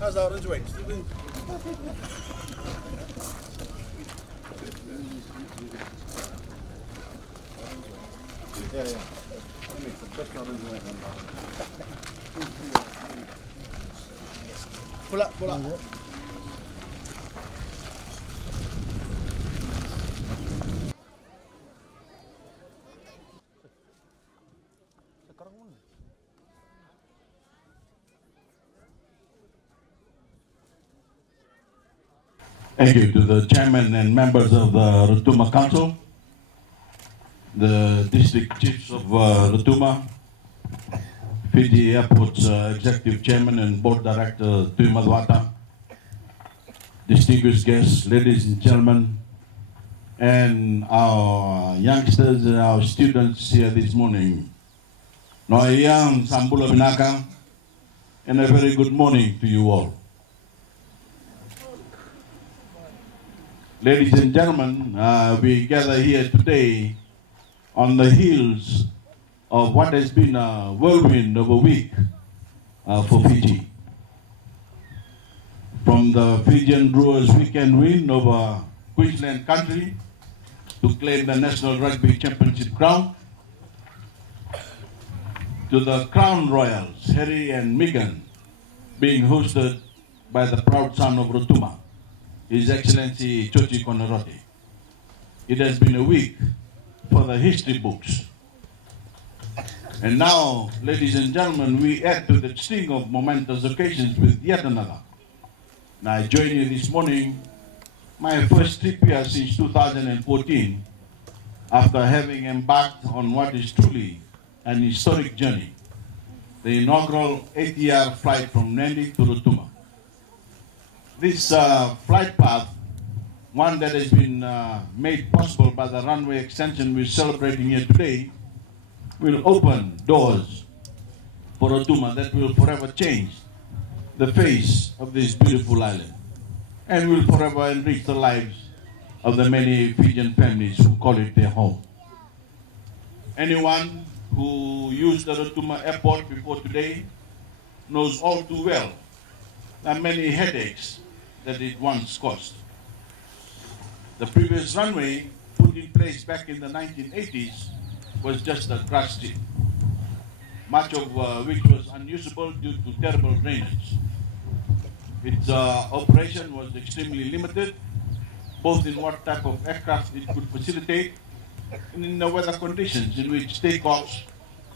How's the orange wings? Yeah, yeah. Pull up, pull up. Thank you to the chairman and members of the Rotuma Council, the district chiefs of Rotuma, Fiji Airport's executive chairman and board director Tui Madwata, distinguished guests, ladies and gentlemen, and our youngsters and our students here this morning. Noayang Sambula Binaka, and a very good morning to you all. Ladies and gentlemen, we gather here today on the heels of what has been a whirlwind of a week for Fiji. From the Fijian Brewers weekend win over Queensland country to claim the National Rugby Championship crown, to the Crown Royals, Harry and Meghan, being hosted by the proud son of Rotuma, His Excellency Chochi Konaroti. It has been a week for the history books. And now, ladies and gentlemen, we add to the string of momentous occasions with yet another. And I join you this morning, my first trip here since 2014, after having embarked on what is truly an historic journey, the inaugural ATR flight from Nadi to Rotuma. This flight path, one that has been made possible by the runway extension we're celebrating here today, will open doors for Rotuma that will forever change the face of this beautiful island and will forever enrich the lives of the many Fijian families who call it their home. Anyone who used the Rotuma airport before today knows all too well the many headaches that it once caused. The previous runway, put in place back in the 1980s, was just a grass strip, much of which was unusable due to terrible drainage. Its operation was extremely limited, both in what type of aircraft it could facilitate and in the weather conditions in which takeoffs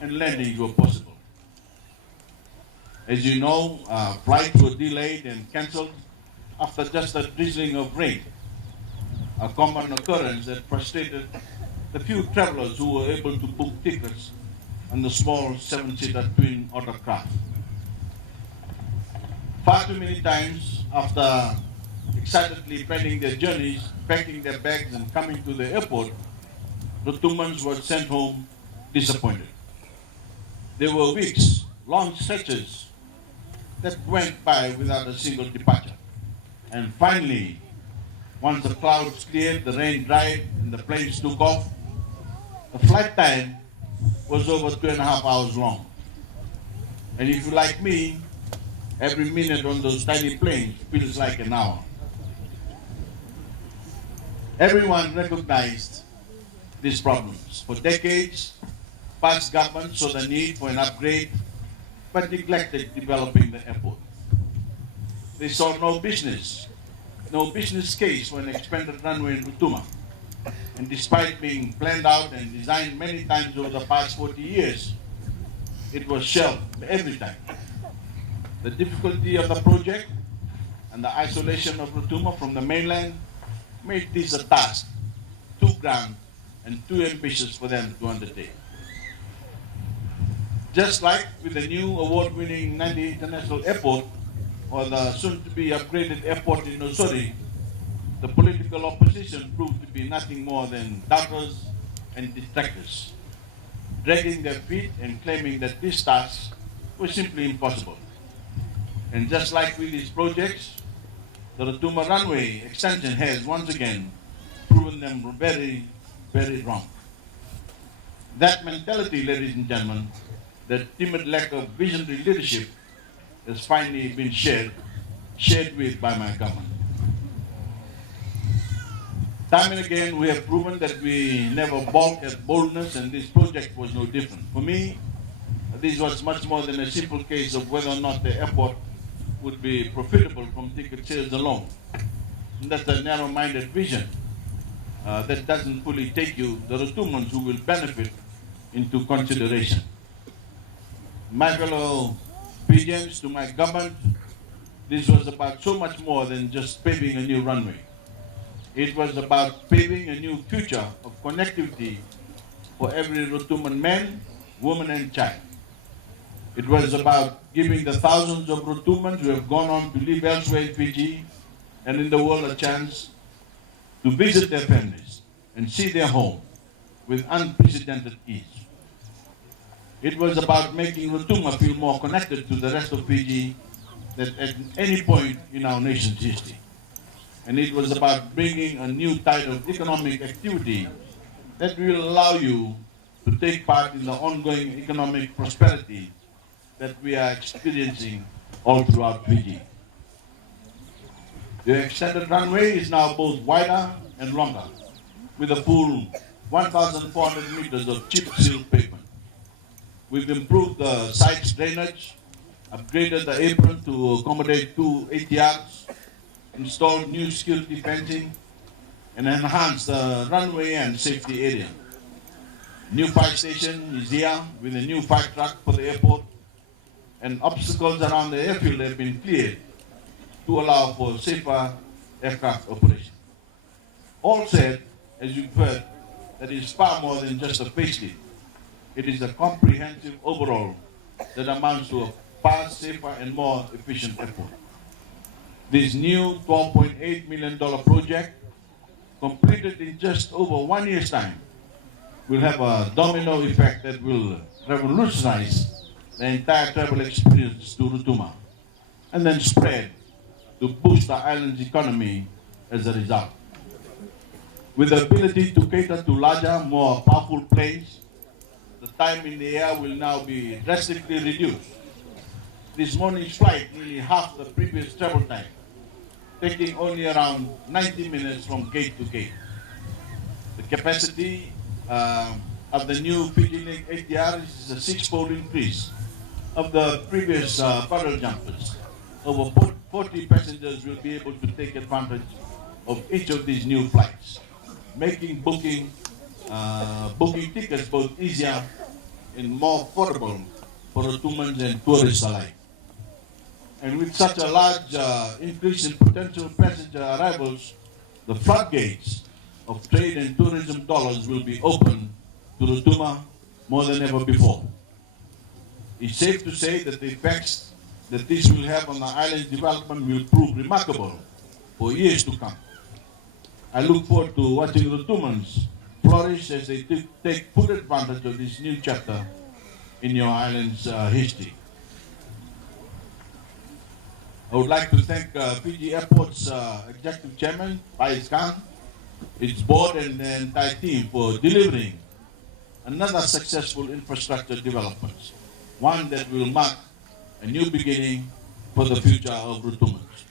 and landings were possible. As you know, flights were delayed and cancelled after just a drizzling of rain, a common occurrence that frustrated the few travelers who were able to book tickets on the small seven-seater twin otter craft. Far too many times, after excitedly planning their journeys, packing their bags and coming to the airport, Rotumans were sent home disappointed. There were weeks, long stretches that went by without a single departure. And finally, once the clouds cleared, the rain dried, and the planes took off, the flight time was over 2.5 hours long. And if you're like me, every minute on those tiny planes feels like an hour. Everyone recognized these problems. For decades, past governments saw the need for an upgrade, but neglected developing the airport. They saw no business case for an expanded runway in Rotuma. And despite being planned out and designed many times over the past 40 years, it was shelved every time. The difficulty of the project and the isolation of Rotuma from the mainland made this a task too grand and too ambitious for them to undertake. Just like with the new award-winning Nadi International Airport or the soon-to-be upgraded airport in Nosori, the political opposition proved to be nothing more than doubters and detractors, dragging their feet and claiming that these tasks were simply impossible. And just like with these projects, the Rotuma runway extension has once again them very, very wrong. That mentality, ladies and gentlemen, that timid lack of visionary leadership has finally been shared with by my government. Time and again, we have proven that we never balk at boldness, and this project was no different. For me, this was much more than a simple case of whether or not the airport would be profitable from ticket sales alone. And that's a narrow-minded vision that doesn't fully take the Rotumans who will benefit into consideration. My fellow Fijians, to my government, this was about so much more than just paving a new runway. It was about paving a new future of connectivity for every Rotuman man, woman, and child. It was about giving the thousands of Rotumans who have gone on to live elsewhere in Fiji and in the world a chance to visit their families and see their home with unprecedented ease. It was about making Rotuma feel more connected to the rest of Fiji than at any point in our nation's history. And it was about bringing a new tide of economic activity that will allow you to take part in the ongoing economic prosperity that we are experiencing all throughout Fiji. The extended runway is now both wider and longer, with a full 1,400 meters of chip sealed pavement. We've improved the site's drainage, upgraded the apron to accommodate 2 ATRs, installed new security fencing, and enhanced the runway and safety area. New fire station is here with a new fire truck for the airport, and obstacles around the airfield have been cleared to allow for safer aircraft operation. All said, as you've heard, that is far more than just a facelift. It is a comprehensive overhaul that amounts to a far safer and more efficient airport. This new $12.8 million project, completed in just over 1 year's time, will have a domino effect that will revolutionize the entire travel experience to Rotuma, and then spread to boost the island's economy as a result. With the ability to cater to larger, more powerful planes, the time in the air will now be drastically reduced. This morning's flight nearly half the previous travel time, taking only around 90 minutes from gate to gate. The capacity of the new Fiji Link ATR is a 6-fold increase of the previous bottle jumpers. Over 40 passengers will be able to take advantage of each of these new flights, making booking tickets both easier and more affordable for Rotumans and tourists alike. And with such a large increase in potential passenger arrivals, the floodgates of trade and tourism dollars will be open to Rotuma more than ever before. It's safe to say that the effects that this will have on the island's development will prove remarkable for years to come. I look forward to watching Rotumans flourish as they take full advantage of this new chapter in your island's history. I would like to thank Fiji Airport's Executive Chairman, Faiz Khan, its board and the entire team for delivering another successful infrastructure development, one that will mark a new beginning for the future of Rotumans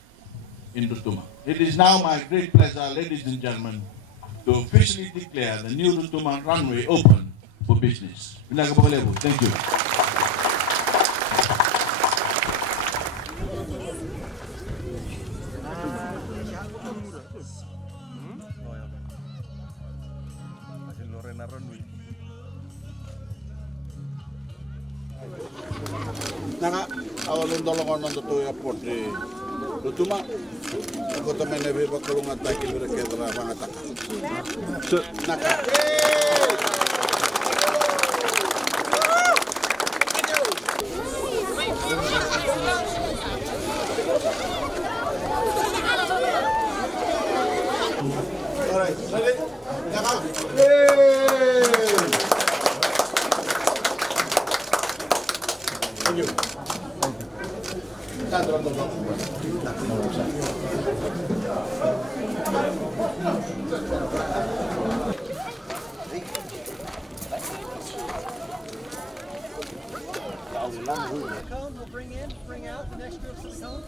in Rotuma. It is now my great pleasure, ladies and gentlemen, to officially declare the new Rotuma runway open for business. Thank you. Naka awalun dolongon ng tutuyo airport di Rotuma. Ako to may nebiba kulungan tayo kibira kedra mga taka. Naka. Alright, ready? Naka. Thank you. Thank you. Cone, we'll bring out the next group of the cone.